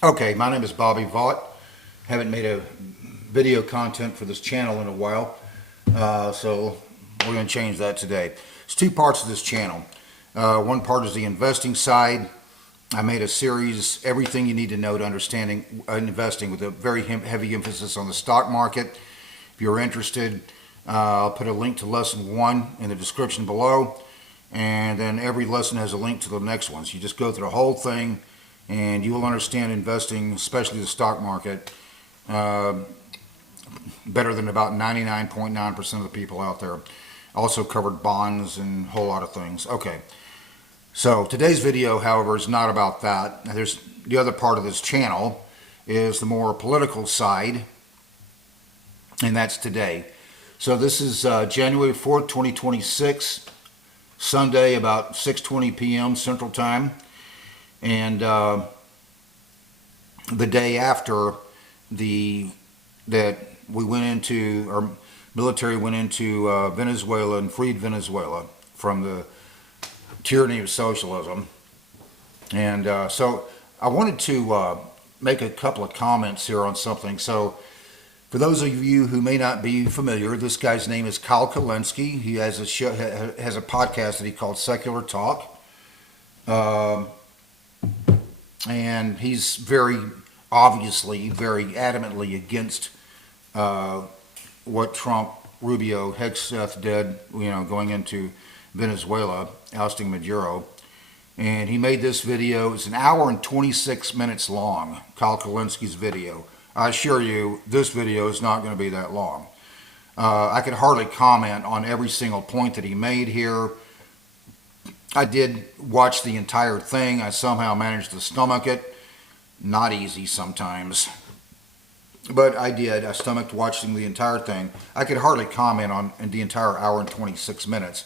Okay, my name is Bobby Vaught. Haven't made a video content for this channel in a while, so we're going to change that today. There's two parts of this channel. One part is the investing side. I made a series, everything you need to know to understanding investing, with a very heavy emphasis on the stock market. If you're interested, I'll put a link to lesson 1 in the description below, and then every lesson has a link to the next one. So you just go through the whole thing and you will understand investing, especially the stock market, better than about 99.9% of the people out there. Also covered bonds and a whole lot of things. Okay, so today's video, however, is not about that. There's the other part of this channel is the more political side, and that's today. So this is January 4th, 2026, Sunday, about 6:20 p.m. Central Time. And the day after that we went into, our military went into Venezuela and freed Venezuela from the tyranny of socialism. And so I wanted to make a couple of comments here on something. So for those of you who may not be familiar, this guy's name is Kulinski. He has a show, has a podcast that he called Secular Talk. And he's very obviously, very adamantly against what Trump, Rubio, Hegseth did, going into Venezuela, ousting Maduro. And he made this video. It's an hour and 26 minutes long, Kyle Kulinski's video. I assure you, this video is not going to be that long. I could hardly comment on every single point that he made here. I did watch the entire thing. I somehow managed to stomach it. Not easy sometimes, but I did. I stomached watching the entire thing. I could hardly comment on the entire hour and 26 minutes.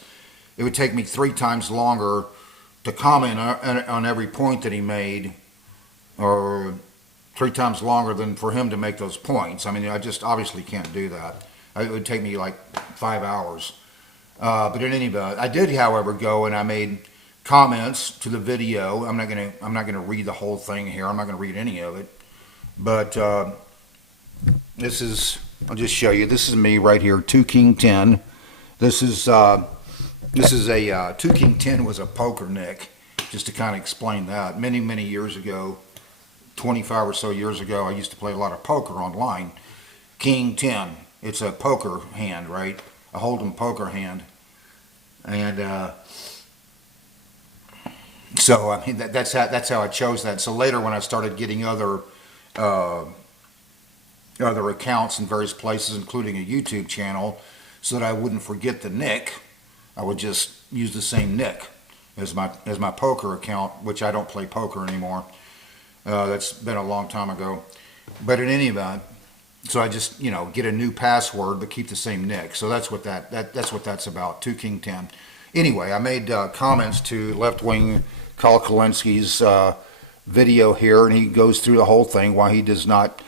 It would take me 3 times longer to comment on every point that he made, or 3 times longer than for him to make those points. I mean, I just obviously can't do that. It would take me like 5 hours. But in any event, I did, however, go and I made comments to the video. I'm not gonna read the whole thing here. I'm not gonna read any of it. But this is, I'll just show you. This is me right here, 2 King 10. This is a 2 King 10 was a poker nick. Just to kind of explain that, many years ago, 25 or so years ago, I used to play a lot of poker online. King 10. It's a poker hand, right? A hold'em poker hand. And so I mean that's how I chose that. So later, when I started getting other accounts in various places, including a YouTube channel, so that I wouldn't forget the nick, I would just use the same nick as my poker account, which I don't play poker anymore. That's been a long time ago. But in any event, so I just, get a new password but keep the same nick. So that's what that's what that's about, 2 King 10. Anyway, I made comments to left-wing Kyle Kulinski's video here, and he goes through the whole thing, why he does not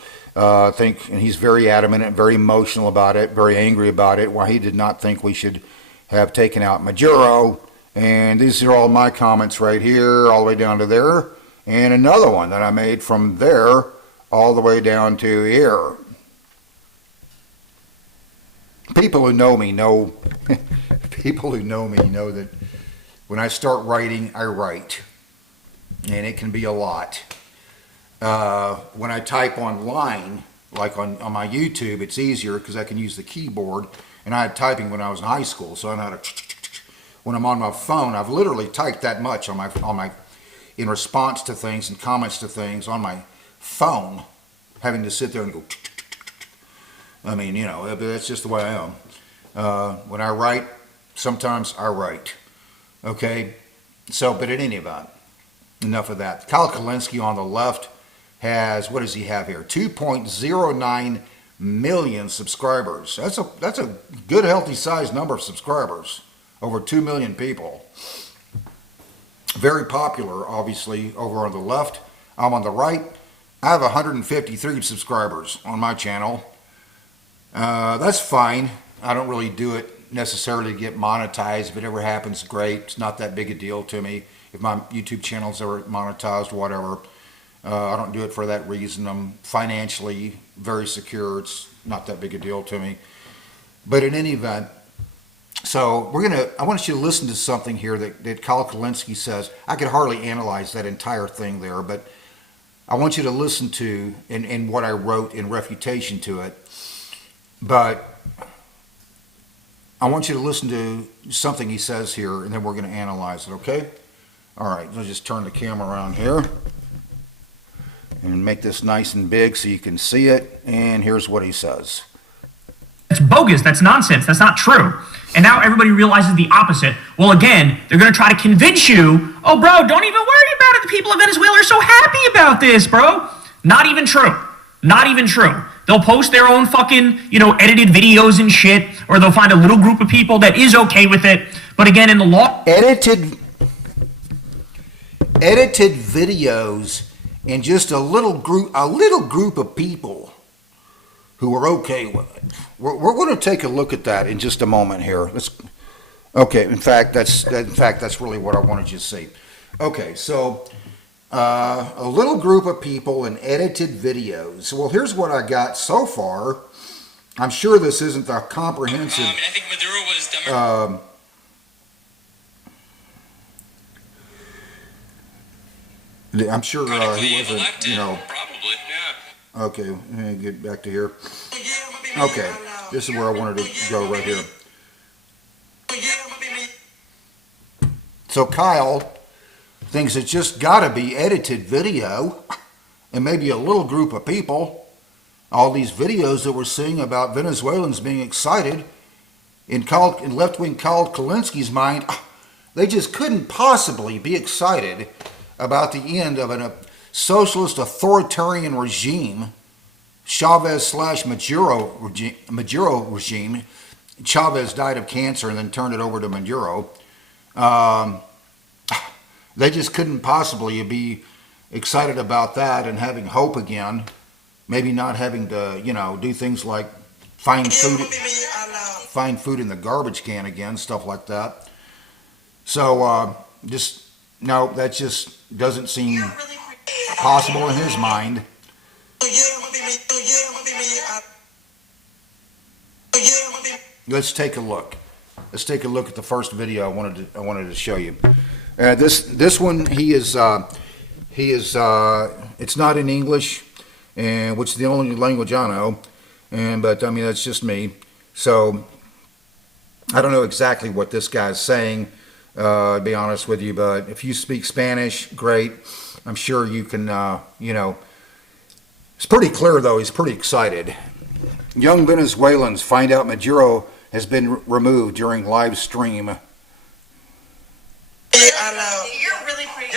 think, and he's very adamant and very emotional about it, very angry about it, why he did not think we should have taken out Maduro. And these are all my comments right here, all the way down to there, and another one that I made from there all the way down to here. People who know me know that when I start writing, I write, and it can be a lot. When I type online, like on my YouTube, it's easier because I can use the keyboard, and I had typing when I was in high school, so I know how to. When I'm on my phone, I've literally typed that much on my in response to things and comments to things on my phone, having to sit there and go. I mean, that's just the way I am. When I write, sometimes I write. Okay? So, but in any event, enough of that. Kyle Kulinski on the left has, what does he have here? 2.09 million subscribers. That's a good, healthy sized number of subscribers. Over 2 million people. Very popular, obviously, over on the left. I'm on the right. I have 153 subscribers on my channel. That's fine. I don't really do it necessarily to get monetized. If it ever happens, great. It's not that big a deal to me. If my YouTube channel's ever monetized, whatever. I don't do it for that reason. I'm financially very secure. It's not that big a deal to me. But in any event, so I want you to listen to something here that Kyle Kulinski says. I could hardly analyze that entire thing there, but I want you to listen to in what I wrote in refutation to it. But I want you to listen to something he says here, and then we're going to analyze it, okay? All right, let's just turn the camera around here and make this nice and big so you can see it. And here's what he says. That's bogus. That's nonsense. That's not true. And now everybody realizes the opposite. Well, again, they're going to try to convince you, oh, bro, don't even worry about it. The people of Venezuela are so happy about this, bro. Not even true. Not even true. They'll post their own fucking, edited videos and shit, or they'll find a little group of people that is okay with it. But again, in the law... Edited videos and just a little group of people who are okay with it. We're going to take a look at that in just a moment here. Okay. In fact, that's really what I wanted you to see. Okay, so a little group of people and edited videos. Well, here's what I got so far. I'm sure this isn't the comprehensive. I think Maduro was. I'm sure he wasn't, elected, probably, yeah. Okay, let me get back to here. Okay, this is where I wanted to go right here. So Kyle thinks it's just got to be edited video and maybe a little group of people. All these videos that we're seeing about Venezuelans being excited, in left-wing Kyle Kulinski's mind, they just couldn't possibly be excited about the end of a socialist authoritarian regime, Chavez/Maduro regime. Chavez died of cancer and then turned it over to Maduro. They just couldn't possibly be excited about that and having hope again. Maybe not having to, do things like find food in the garbage can again, stuff like that. So no, that just doesn't seem possible in his mind. Let's take a look. Let's take a look at the first video I wanted to show you. This one, it's not in English, which is the only language I know, but I mean, that's just me. So I don't know exactly what this guy's saying, to be honest with you, but if you speak Spanish, great. I'm sure you can, it's pretty clear though, he's pretty excited. Young Venezuelans find out Maduro has been removed during live stream. You're really pretty.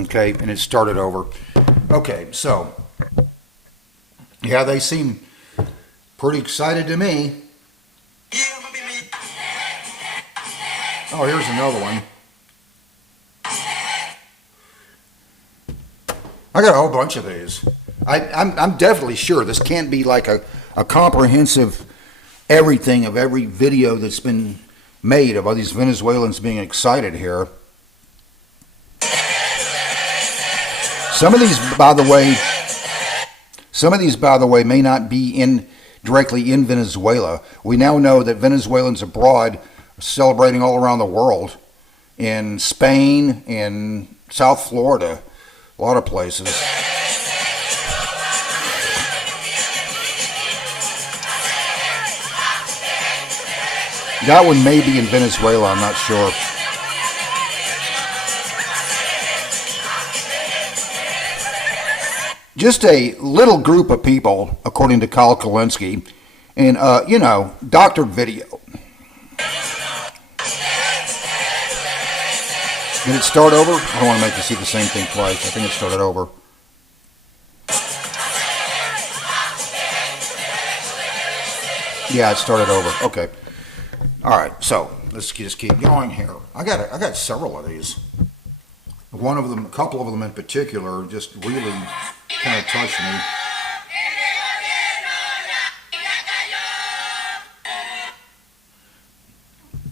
Okay, and it started over. Okay, so yeah, they seem pretty excited to me. Oh, here's another one. I got a whole bunch of these. I'm definitely sure this can't be like a comprehensive everything of every video that's been made of all these Venezuelans being excited here. Some of these, by the way, may not be directly in Venezuela. We now know that Venezuelans abroad are celebrating all around the world, in Spain, in South Florida, a lot of places. That one may be in Venezuela, I'm not sure. Just a little group of people, according to Kyle Kulinski, and, doctored video. Did it start over? I don't want to make you see the same thing twice. I think it started over. Yeah, it started over. Okay. All right, so let's just keep going here. I got several of these. one of them, a couple of them in particular, just really kind of touched me.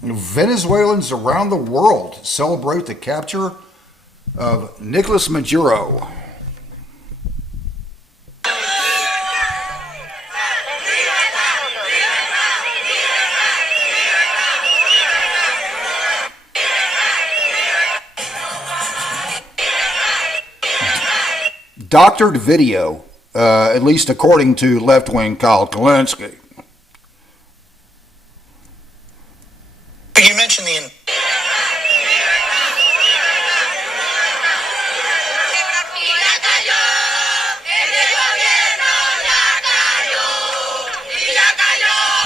Venezuelans around the world celebrate the capture of Nicolas Maduro. Doctored video, at least according to left-wing Kyle Kulinski. You mentioned the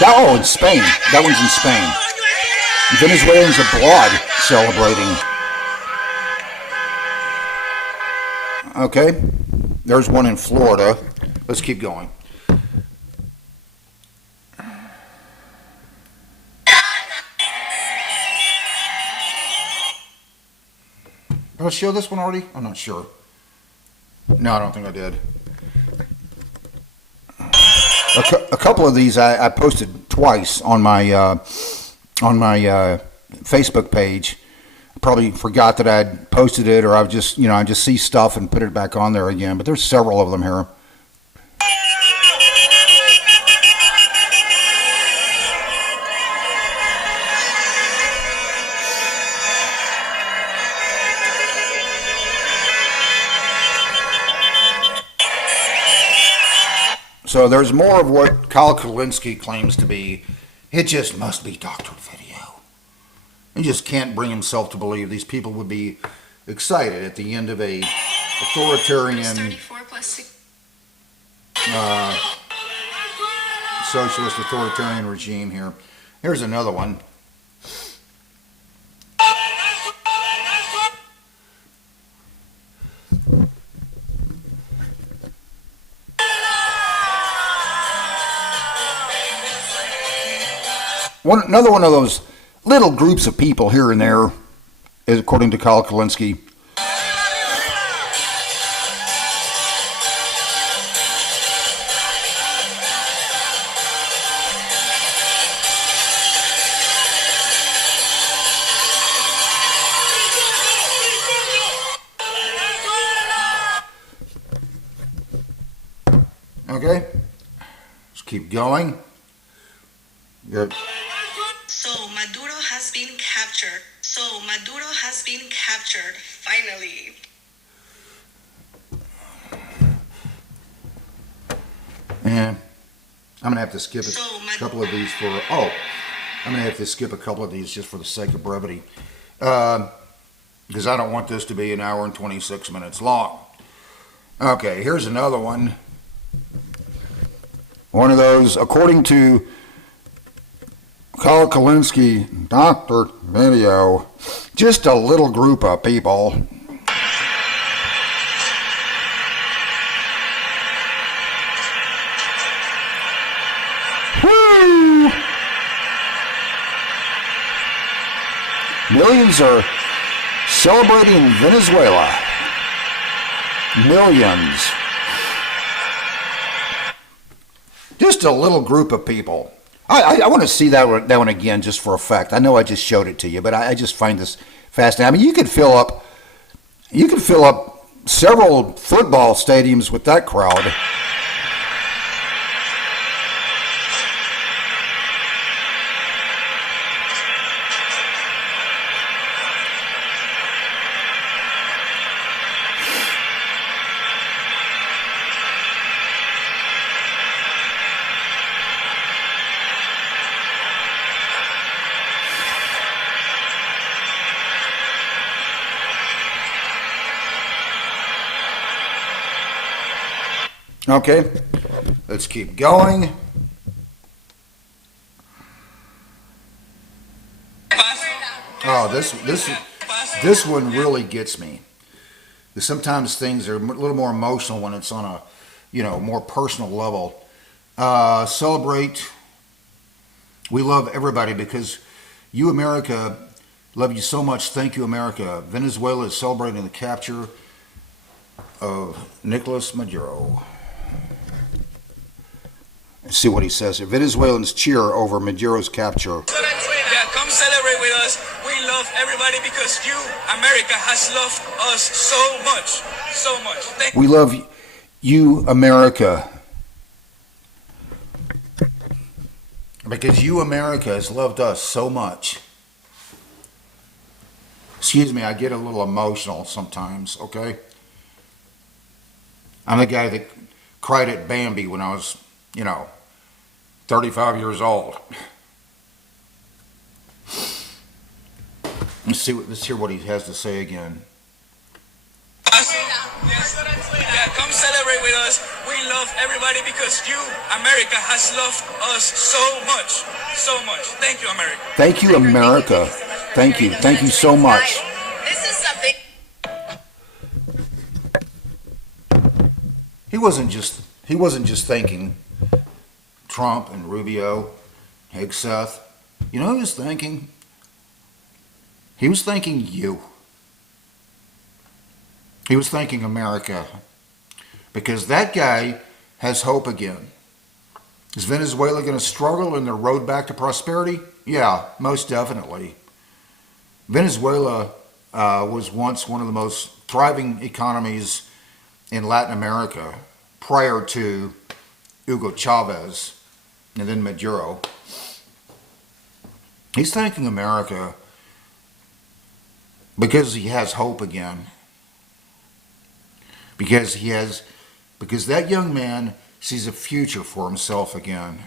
Oh, in Spain. That one's in Spain. Venezuelans abroad celebrating. Okay, there's one in Florida. Let's keep going. Did I show this one already? I'm not sure. No, I don't think I did. A couple of these I posted twice on my Facebook page. I probably forgot that I'd posted it, or I just see stuff and put it back on there again. But there's several of them here. So there's more of what Kyle Kulinski claims to be. It just must be doctored video. He just can't bring himself to believe these people would be excited at the end of a authoritarian socialist authoritarian regime here. Here's another one. Another one of those little groups of people here and there, is according to Kyle Kulinski. Okay, let's keep going. Good. So Maduro has been captured. Finally. Yeah, I'm gonna have to skip a couple of these I'm gonna have to skip a couple of these just for the sake of brevity, because I don't want this to be an hour and 26 minutes long. Okay, here's another one. One of those, according to Kyle Kulinski, doctored video, just a little group of people. Woo! Millions are celebrating in Venezuela. Millions. Just a little group of people. I want to see that one again just for effect. I know I just showed it to you, but I just find this fascinating. I mean, you could fill up several football stadiums with that crowd. Okay, let's keep going. Oh, this one really gets me. Sometimes things are a little more emotional when it's on a, more personal level. Celebrate. We love everybody because you, America, Love you so much. Thank you, America. Venezuela is celebrating the capture of Nicolas Maduro. Let's see what he says here. Venezuelans cheer over Maduro's capture. Yeah, come celebrate with us. We love everybody because you, America, has loved us so much. So much. We love you, America. Because you, America, has loved us so much. Excuse me, I get a little emotional sometimes, okay? I'm the guy that cried at Bambi when I was, 35 years old. Let's hear what he has to say again. Yeah, come celebrate with us. We love everybody because you, America, has loved us so much. So much. Thank you, America. Thank you, America. Thank you. Thank you so much. This is something. He wasn't just thanking Trump and Rubio, Hegseth. You know who he was thanking? He was thanking you. He was thanking America. Because that guy has hope again. Is Venezuela going to struggle in their road back to prosperity? Yeah, most definitely. Venezuela was once one of the most thriving economies in Latin America prior to Hugo Chavez and then Maduro. He's thanking America because he has hope again. Because that young man sees a future for himself again.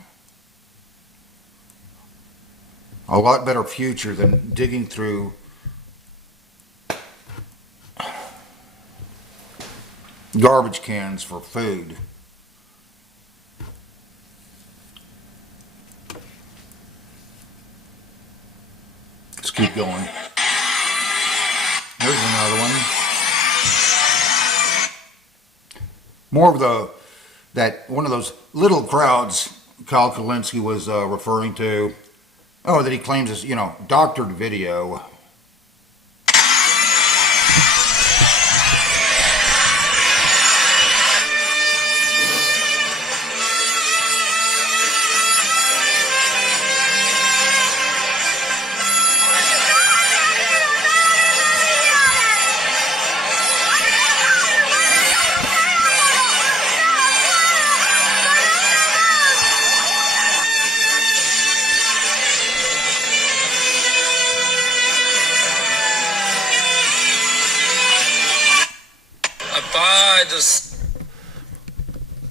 A lot better future than digging through garbage cans for food. Let's keep going. There's another one. More of one of those little crowds Kyle Kulinski was referring to. Oh, that he claims is, doctored video.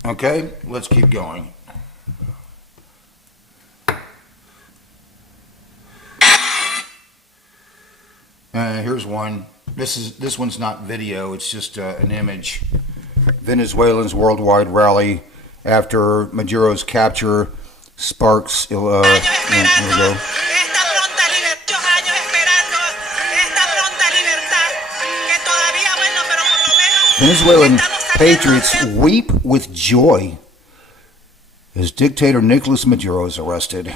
Okay, let's keep going. Here's one. This one's not video. It's just an image. Venezuelans worldwide rally after Maduro's capture sparks. Here we go. Venezuelan patriots weep with joy as dictator Nicolas Maduro is arrested.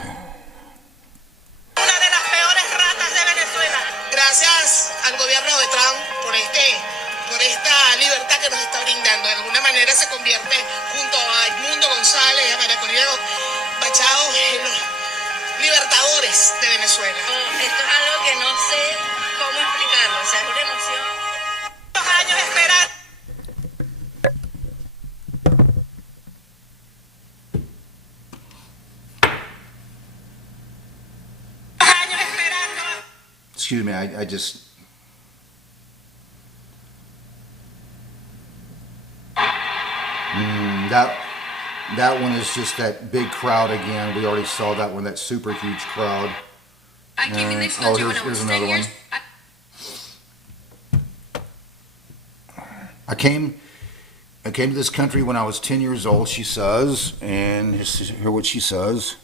Gracias al gobierno de Trump por esta libertad que nos está brindando. De alguna manera se convierte junto a Edmundo González y a María Corina Machado en los libertadores de Venezuela. Esto es algo que no sé cómo explicarlo. O sea, es una emoción. Años esperando. Excuse me, I just... That one is just that big crowd again. We already saw that one, that super huge crowd. Here's another one. I came to this country when I was 10 years old, she says, and hear what she says.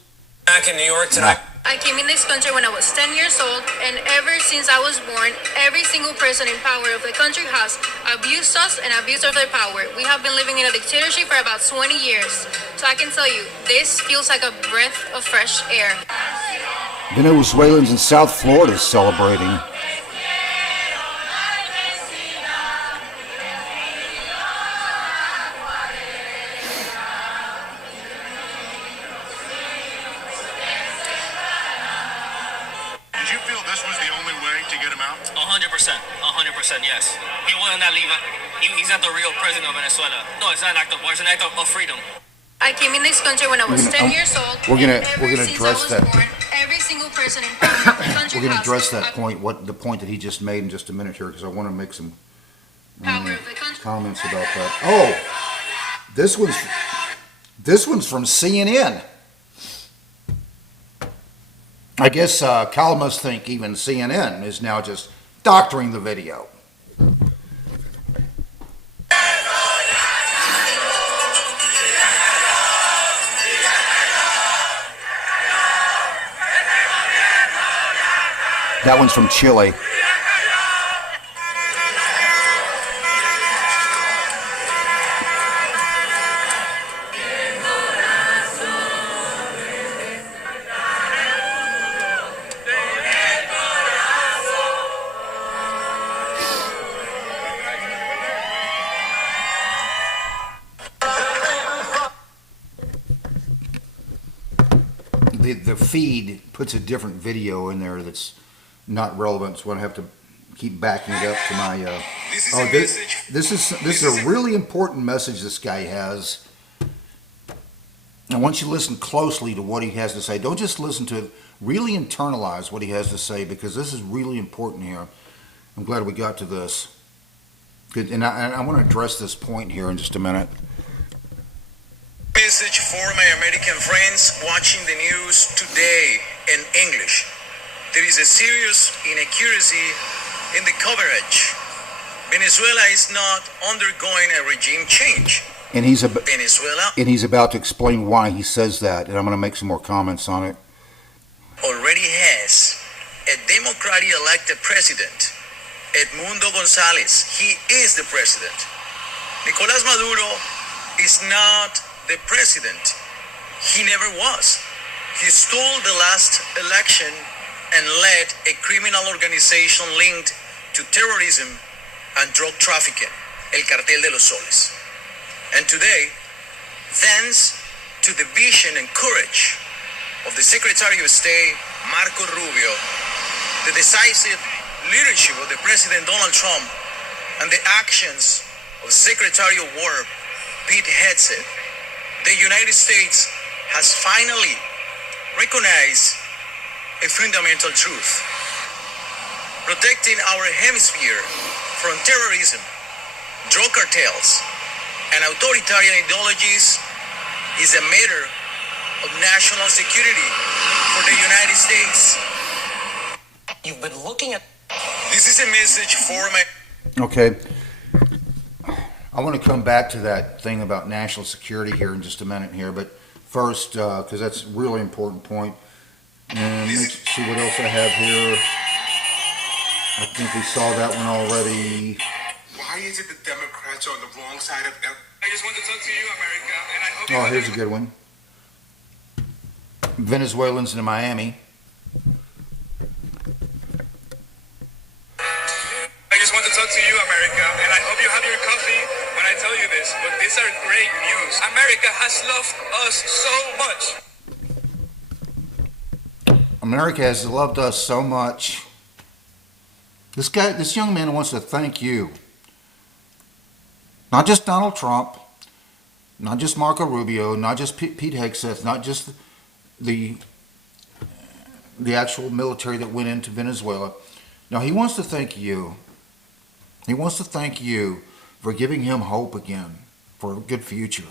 Back in New York tonight. I came in this country when I was 10 years old, and ever since I was born, every single person in power of the country has abused us and abused of their power. We have been living in a dictatorship for about 20 years. So I can tell you, this feels like a breath of fresh air. Venezuelans in South Florida celebrating. Did you feel this was the only way to get him out? 100%, yes. He will not leave. He's not the real president of Venezuela. No, it's not an act of war. It's an act of freedom. I came in this country when I was 10 years old. We're gonna and ever since address I was that. born, every single person in power of the country We're going to has address that a point, the point that he just made in just a minute here, because I want to make some power of the country. comments about that. Oh, this one's from CNN. I guess Kyle must think even CNN is now just doctoring the video. That one's from Chile. The feed puts a different video in there that's not relevant, so I have to keep backing it up to my. This is a really important message this guy has. I want you to listen closely to what he has to say. Don't just listen to it. Really internalize what he has to say, because this is really important here. I'm glad we got to this. Good, and I want to address this point here in just a minute. Message for my American friends watching the news today in English. There is a serious inaccuracy in the coverage. Venezuela is not undergoing a regime change. And he's Venezuela about to explain why he says that, and I'm going to make some more comments on it. already has a democratically elected president, Edmundo Gonzalez. He is the president. Nicolás Maduro is not the president. He never was. He stole the last election and led a criminal organization linked to terrorism and drug trafficking, El Cartel de los Soles. And today, thanks to the vision and courage of the Secretary of State, Marco Rubio, the decisive leadership of the President Donald Trump, and the actions of Secretary of War, Pete Hegseth, the United States has finally recognized a fundamental truth. Protecting our hemisphere from terrorism, drug cartels, and authoritarian ideologies is a matter of national security for the United States. You've been looking at... This is a message for my... Okay. I want to come back to that thing about national security here in just a minute here, but first, because that's a really important point, and let's see what else I have here. I think we saw that one already. Why is it the Democrats are on the wrong side of... I just want to talk to you, America, and I hope you... Oh, here's a good one. Venezuelans in Miami. I just want to talk to you, America, and I hope you have your coffee when I tell you this, but these are great news. America has loved us so much. America has loved us so much. This young man wants to thank you. Not just Donald Trump, not just Marco Rubio, not just Pete Hegseth, not just the actual military that went into Venezuela. No, he wants to thank you. He wants to thank you for giving him hope again, for a good future.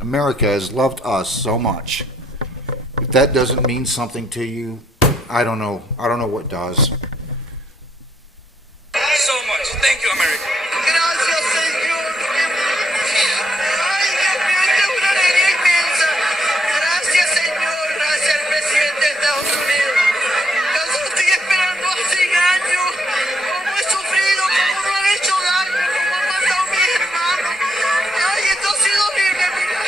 America has loved us so much. If that doesn't mean something to you, I don't know. I don't know what does. So much. Thank you, America. Gracias, Señor. Ay, Dios mío, esta es una alegría inmensa. Gracias, Señor. Gracias al presidente de Estados Unidos. Yo solo estoy esperando hace años. Cómo he sufrido, cómo me han hecho daño, cómo han matado a mis hermanos. Ay, esto ha sido horrible, mira.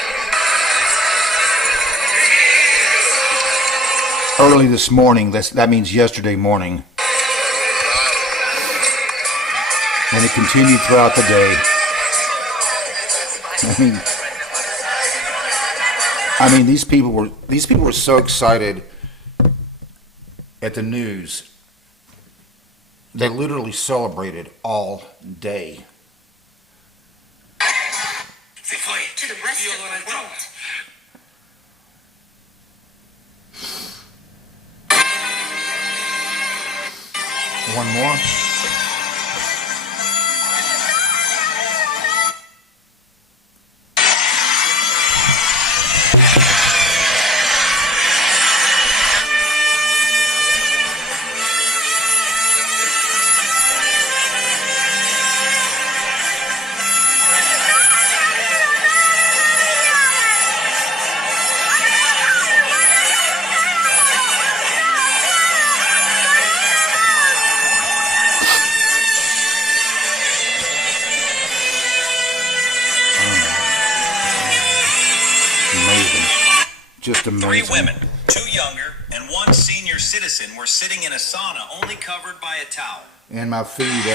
early this morning. That means yesterday morning. And it continued throughout the day. I mean, these people were so excited at the news. They literally celebrated all day. Se fue to the rest of the world. One more. Just amazing. 3 women, 2 younger, and 1 senior citizen were sitting in a sauna only covered by a towel. And my feed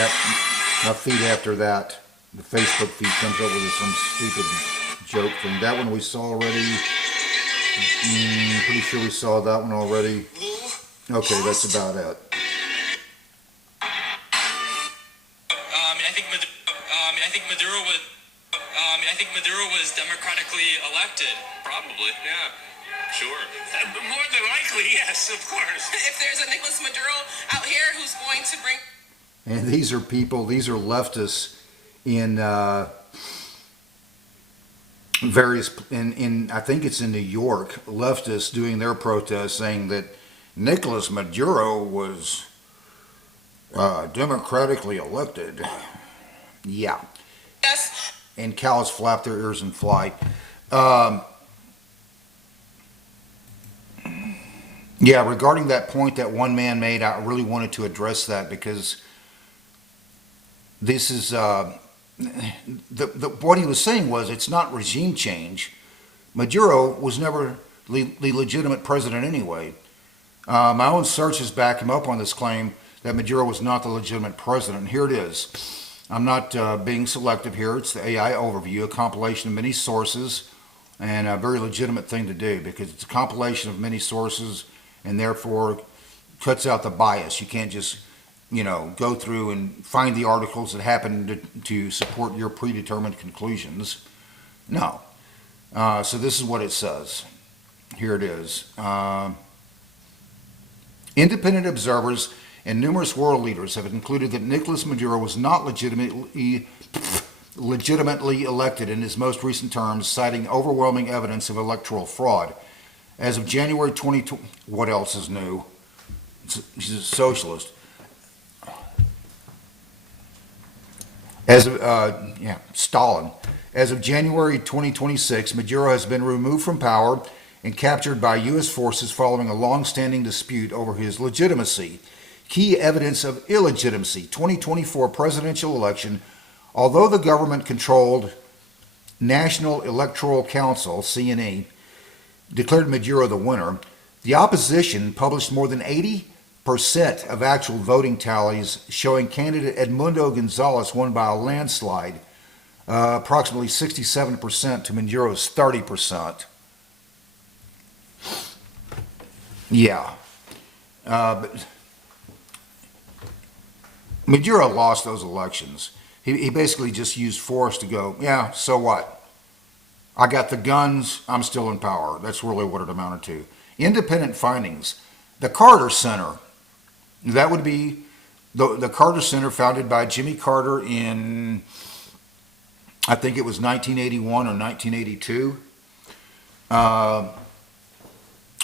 after that, the Facebook feed comes up with some stupid joke thing. That one we saw already. Pretty sure we saw that one already. Okay, that's about it. I think Maduro was democratically elected. Probably, yeah. Sure. More than likely, yes, of course. If there's a Nicolas Maduro out here who's going to bring... And these are people, these are leftists in I think it's in New York, leftists doing their protests saying that Nicolas Maduro was democratically elected. Yeah. Yes. And cows flap their ears and fly. Yeah, regarding that point that one man made, I really wanted to address that because this is what he was saying was it's not regime change. Maduro was never the legitimate president anyway. My own searches back him up on this claim that Maduro was not the legitimate president. Here it is. I'm not being selective here. It's the AI overview, a compilation of many sources, and a very legitimate thing to do because it's a compilation of many sources and therefore cuts out the bias. You can't just, go through and find the articles that happen to support your predetermined conclusions. No. So this is what it says. Here it is. Independent observers and numerous world leaders have concluded that Nicolas Maduro was not legitimately elected in his most recent terms, citing overwhelming evidence of electoral fraud. As of January 2020, what else is new? He's a socialist. Stalin. As of January 2026, Maduro has been removed from power and captured by U.S. forces following a long-standing dispute over his legitimacy. Key evidence of illegitimacy, 2024 presidential election. Although the government-controlled National Electoral Council, CNE, declared Maduro the winner, the opposition published more than 80% of actual voting tallies showing candidate Edmundo Gonzalez won by a landslide, approximately 67% to Maduro's 30%. Yeah. But Maduro lost those elections. He basically just used force to go, yeah, so what? I got the guns, I'm still in power. That's really what it amounted to. Independent findings. The Carter Center. That would be the Carter Center, founded by Jimmy Carter in, I think it was 1981 or 1982.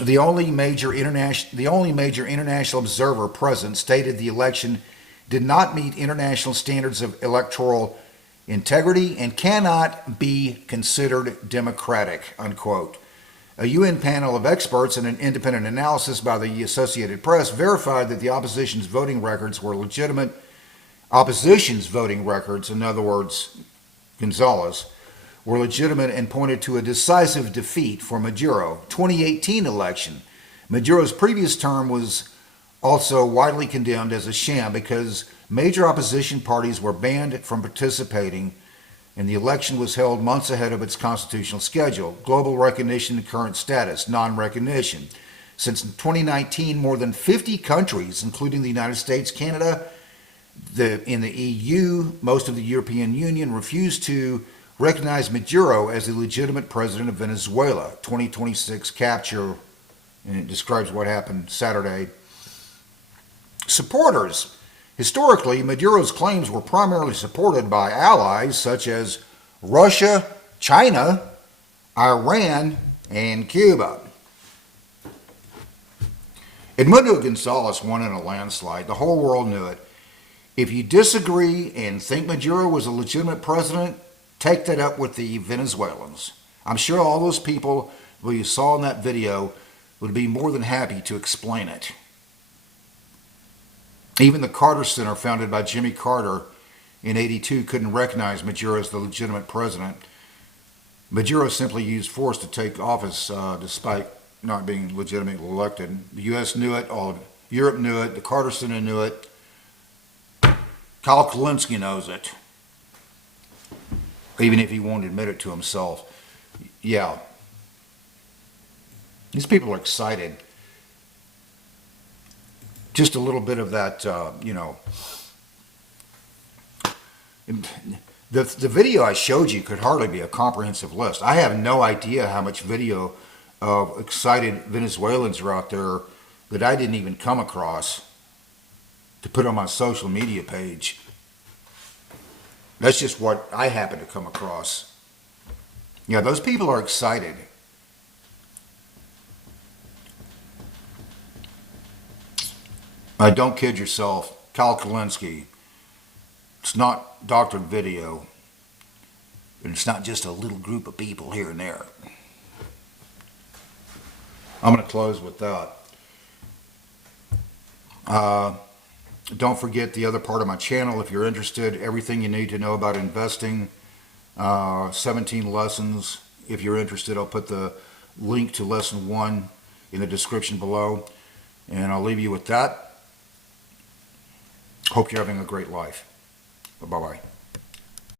The only major international observer present stated the election did not meet international standards of electoral integrity and cannot be considered democratic, unquote. A UN panel of experts and an independent analysis by the Associated Press verified that the opposition's voting records were legitimate. Opposition's voting records, in other words, Gonzalez, were legitimate and pointed to a decisive defeat for Maduro. 2018 election. Maduro's previous term was also widely condemned as a sham because major opposition parties were banned from participating, and the election was held months ahead of its constitutional schedule. Global recognition and current status, non-recognition. Since 2019, more than 50 countries, including the United States, Canada, in the EU, most of the European Union, refused to recognize Maduro as the legitimate president of Venezuela. 2026 capture, and it describes what happened Saturday. Supporters. Historically, Maduro's claims were primarily supported by allies such as Russia, China, Iran, and Cuba. Edmundo Gonzalez won in a landslide. The whole world knew it. If you disagree and think Maduro was a legitimate president, take that up with the Venezuelans. I'm sure all those people who you saw in that video would be more than happy to explain it. Even the Carter Center, founded by Jimmy Carter in '82, couldn't recognize Maduro as the legitimate president. Maduro simply used force to take office despite not being legitimately elected. The U.S. knew it, all of Europe knew it, the Carter Center knew it. Kyle Kulinski knows it, even if he won't admit it to himself. Yeah. These people are excited. Just a little bit of that, the video I showed you could hardly be a comprehensive list. I have no idea how much video of excited Venezuelans are out there that I didn't even come across to put on my social media page. That's just what I happen to come across. Yeah, those people are excited. Don't kid yourself. Kyle Kulinski. It's not doctored video. And it's not just a little group of people here and there. I'm going to close with that. Don't forget the other part of my channel if you're interested. Everything you need to know about investing. 17 lessons. If you're interested, I'll put the link to lesson 1 in the description below. And I'll leave you with that. Hope you're having a great life. Bye-bye.